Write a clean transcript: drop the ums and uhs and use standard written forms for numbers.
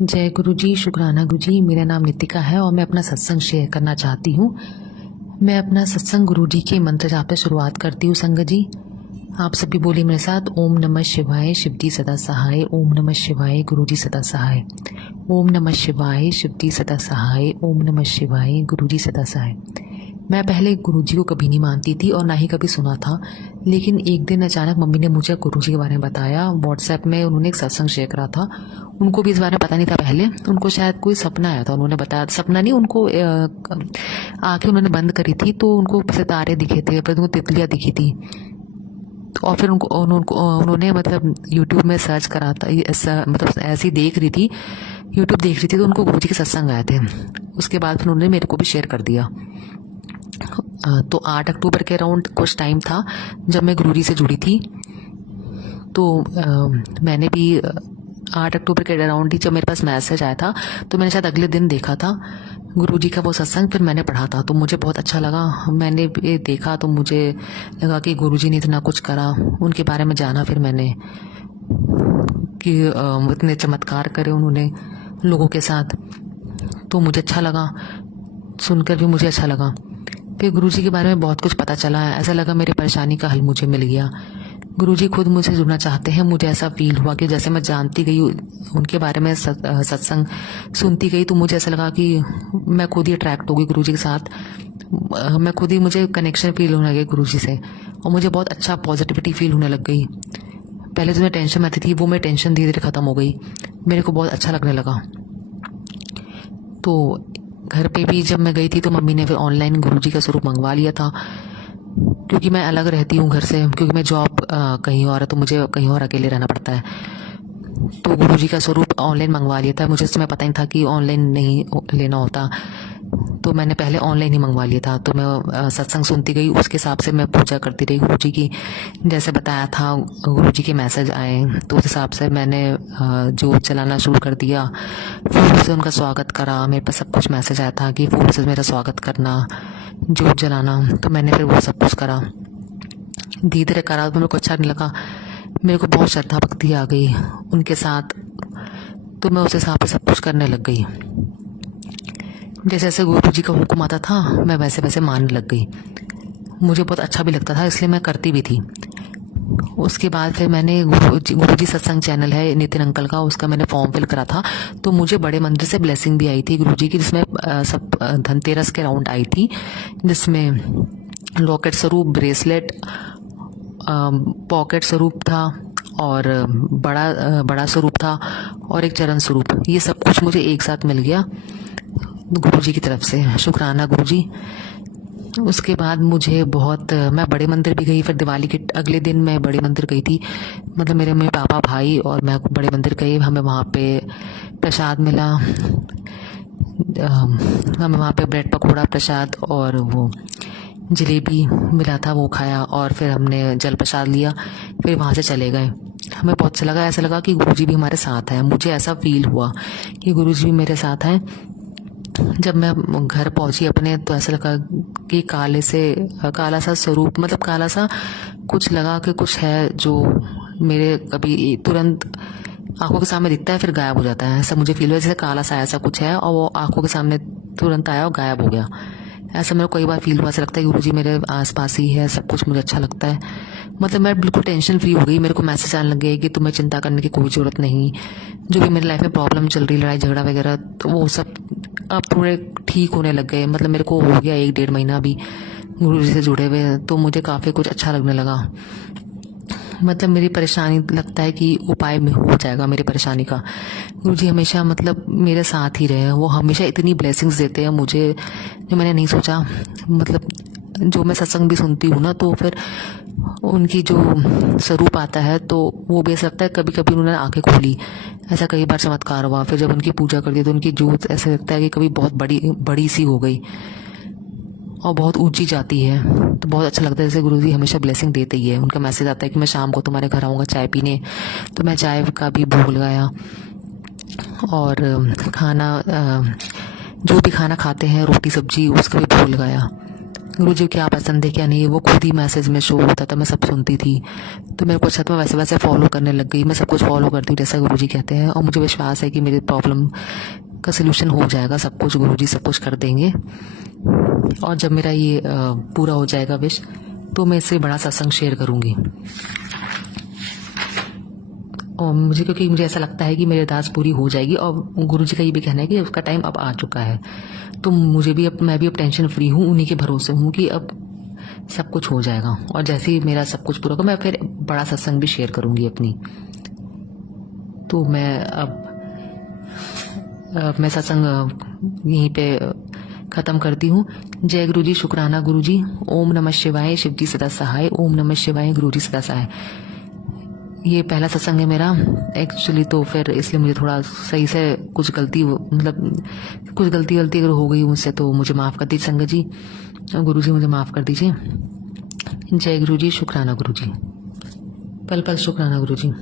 जय गुरु जी, शुक्राना गुरु जी। मेरा नाम नितिका है और मैं अपना सत्संग शेयर करना चाहती हूँ। मैं अपना सत्संग गुरु जी के मंत्र जाप से शुरुआत करती हूँ। संगत जी, आप सभी बोलिए मेरे साथ, ओम नमः शिवाय, शिव जी सदा सहाय। ओम नमः शिवाय, गुरु जी सदा सहाय। ओम नमः शिवाय, शिव जी सदा सहाय। ओम नमः शिवाय, गुरु जी सदा सहाय। मैं पहले गुरु जी को कभी नहीं मानती थी और ना ही कभी सुना था, लेकिन एक दिन अचानक मम्मी ने मुझे गुरु जी के बारे में बताया। व्हाट्सएप में उन्होंने एक सत्संग शेयर करा था। उनको भी इस बारे में पता नहीं था पहले। उनको शायद कोई सपना आया था, उन्होंने बताया। सपना नहीं, उनको आंखें उन्होंने बंद करी थी तो उनको सितारे दिखे थे, फिर उनको तितलियाँ दिखी थी। और फिर उन्होंने मतलब यूट्यूब में सर्च करा था, मतलब ऐसे ही देख रही थी, यूट्यूब देख रही थी तो उनको गुरु जी के सत्संग आए थे। उसके बाद फिर उन्होंने मेरे को भी शेयर कर दिया। तो 8 अक्टूबर के अराउंड कुछ टाइम था जब मैं गुरुजी से जुड़ी थी। तो मैंने भी 8 अक्टूबर के अराउंड ही जब मेरे पास मैसेज आया था तो मैंने शायद अगले दिन देखा था गुरुजी का वो सत्संग। फिर मैंने पढ़ा था तो मुझे बहुत अच्छा लगा। मैंने देखा तो मुझे लगा कि गुरुजी ने इतना कुछ करा, उनके बारे में जाना। फिर मैंने कि इतने चमत्कार करे उन्होंने लोगों के साथ, तो मुझे अच्छा लगा, सुनकर भी मुझे अच्छा लगा। फिर गुरुजी के बारे में बहुत कुछ पता चला। ऐसा लगा मेरी परेशानी का हल मुझे मिल गया। गुरुजी खुद मुझसे जुड़ना चाहते हैं। मुझे ऐसा फील हुआ कि जैसे मैं जानती गई उनके बारे में, सत्संग सुनती गई, तो मुझे ऐसा लगा कि मैं खुद ही अट्रैक्ट हो गई गुरुजी के साथ। मैं खुद ही, मुझे कनेक्शन फील होने लगे गुरुजी से और मुझे बहुत अच्छा पॉजिटिविटी फील होने लग गई। पहले जो मैं टेंशन में आती थी वो मैं टेंशन धीरे धीरे खत्म हो गई। मेरे को बहुत अच्छा लगने लगा। तो घर पे भी जब मैं गई थी तो मम्मी ने फिर ऑनलाइन गुरुजी का स्वरूप मंगवा लिया था, क्योंकि मैं अलग रहती हूँ घर से, क्योंकि मैं जॉब कहीं और है तो मुझे कहीं और अकेले रहना पड़ता है। तो गुरुजी का स्वरूप ऑनलाइन मंगवा लिया था। मुझे उस समय पता नहीं था कि ऑनलाइन नहीं लेना होता, तो मैंने पहले ऑनलाइन ही मंगवा लिया था। तो मैं सत्संग सुनती गई, उसके हिसाब से मैं पूजा करती रही गुरुजी की। जैसे बताया था गुरुजी के मैसेज आए तो उस हिसाब से मैंने जोत जलाना शुरू कर दिया। फूल से उनका स्वागत करा। मेरे पास सब कुछ मैसेज आया था कि फूल से मेरा स्वागत करना, जोत जलाना। तो मैंने फिर वो सब कुछ करा, धीरे धीरे करा। तो मेरे को अच्छा नहीं लगा, मेरे को बहुत श्रद्धा भक्ति आ गई उनके साथ। तो मैं उस हिसाब से सब कुछ करने लग गई। जैसे जैसे गुरु जी का हुक्म आता था मैं वैसे वैसे मानने लग गई। मुझे बहुत अच्छा भी लगता था, इसलिए मैं करती भी थी। उसके बाद फिर मैंने गुरु जी सत्संग चैनल है नितिन अंकल का, उसका मैंने फॉर्म फिल करा था। तो मुझे बड़े मंदिर से ब्लेसिंग भी आई थी गुरु जी की, जिसमें सब धनतेरस के राउंड आई थी, जिसमें लॉकेट स्वरूप, ब्रेसलेट, पॉकेट स्वरूप था और बड़ा स्वरूप था और एक चरण स्वरूप। ये सब कुछ मुझे एक साथ मिल गया गुरुजी की तरफ से। शुक्राना गुरुजी। उसके बाद मुझे बहुत, मैं बड़े मंदिर भी गई। फिर दिवाली के अगले दिन मैं बड़े मंदिर गई थी। मतलब मेरे मम्मी पापा भाई और मैं बड़े मंदिर गए। हमें वहाँ पे प्रसाद मिला। हमें वहाँ पे ब्रेड पकौड़ा प्रसाद और वो जलेबी मिला था, वो खाया और फिर हमने जल प्रसाद लिया। फिर वहाँ से चले गए। हमें बहुत अच्छा लगा, ऐसा लगा कि गुरुजी भी हमारे साथ हैं। मुझे ऐसा फील हुआ कि गुरुजी भी मेरे साथ हैं। जब मैं घर पहुंची अपने तो ऐसा लगा कि काला सा स्वरूप, मतलब काला सा कुछ लगा कि कुछ है जो मेरे कभी तुरंत आंखों के सामने दिखता है फिर गायब हो जाता है। ऐसा मुझे फील हुआ जैसे काला सा ऐसा कुछ है और वो आंखों के सामने तुरंत आया और गायब हो गया। ऐसा मेरे को कई बार फील हुआ। ऐसा लगता है कि गुरुजी मेरे आसपास ही है, सब कुछ मुझे अच्छा लगता है। मतलब मैं बिल्कुल टेंशन फ्री हो गई। मेरे को मैसेज आने लग गए कि तुम्हें चिंता करने की कोई जरूरत नहीं। जो भी मेरी लाइफ में प्रॉब्लम चल रही, लड़ाई झगड़ा वगैरह, तो वो सब अब थोड़े ठीक होने लग गए। मतलब मेरे को हो गया 1-1.5 महीना भी गुरुजी से जुड़े हुए, तो मुझे काफ़ी कुछ अच्छा लगने लगा। मतलब मेरी परेशानी, लगता है कि उपाय में हो जाएगा मेरी परेशानी का। गुरुजी हमेशा मतलब मेरे साथ ही रहे। वो हमेशा इतनी ब्लेसिंग्स देते हैं मुझे जो मैंने नहीं सोचा। मतलब जो मैं सत्संग भी सुनती हूँ ना, तो फिर उनकी जो स्वरूप आता है तो वो भी ऐसा लगता है कभी कभी उन्होंने आंखें खोली, ऐसा कई बार चमत्कार हुआ। फिर जब उनकी पूजा करती तो उनकी जोत ऐसा लगता है कि कभी बहुत बड़ी बड़ी सी हो गई और बहुत ऊंची जाती है। तो बहुत अच्छा लगता है। जैसे गुरुजी हमेशा ब्लेसिंग देते ही है। उनका मैसेज आता है कि मैं शाम को तुम्हारे घर आऊँगा चाय पीने, तो मैं चाय का भी भोग लगाया। और खाना, जो भी खाना खाते हैं रोटी सब्जी, उसका भी भोग लगाया। गुरु जी क्या पसंद है क्या नहीं, वो खुद ही मैसेज में शो होता था, मैं सब सुनती थी। तो मेरे को अच्छा तो मैं वैसे वैसे फॉलो करने लग गई। मैं सब कुछ फॉलो करती हूँ जैसा गुरु जी कहते हैं, और मुझे विश्वास है कि मेरी प्रॉब्लम का सोल्यूशन हो जाएगा। सब कुछ गुरु जी सब कुछ कर देंगे। और जब मेरा ये पूरा हो जाएगा विश, तो मैं इससे बड़ा सत्संग शेयर करूंगी। और क्योंकि मुझे ऐसा लगता है कि मेरी अरदास पूरी हो जाएगी, और गुरु जी का ये भी कहना है कि उसका टाइम अब आ चुका है। तो मैं भी अब टेंशन फ्री हूँ, उन्हीं के भरोसे हूँ कि अब सब कुछ हो जाएगा। और जैसे ही मेरा सब कुछ पूरा होगा, मैं फिर बड़ा सत्संग भी शेयर करूंगी अपनी। तो मैं सत्संग यहीं पे खत्म करती हूँ। जय गुरु जी, शुक्राना गुरु जी। ओम नमः शिवाय, शिव जी सदा सहाय। ओम नमः शिवाय, गुरु जी सदा सहाय। ये पहला सत्संग है मेरा एक्चुअली, तो फिर इसलिए मुझे थोड़ा सही से कुछ गलती अगर हो गई मुझसे तो मुझे माफ़ कर दीजिए संगत जी, गुरु जी मुझे माफ़ कर दीजिए। जय गुरु जी, शुक्राना गुरु जी, पल पल शुक्राना गुरु जी।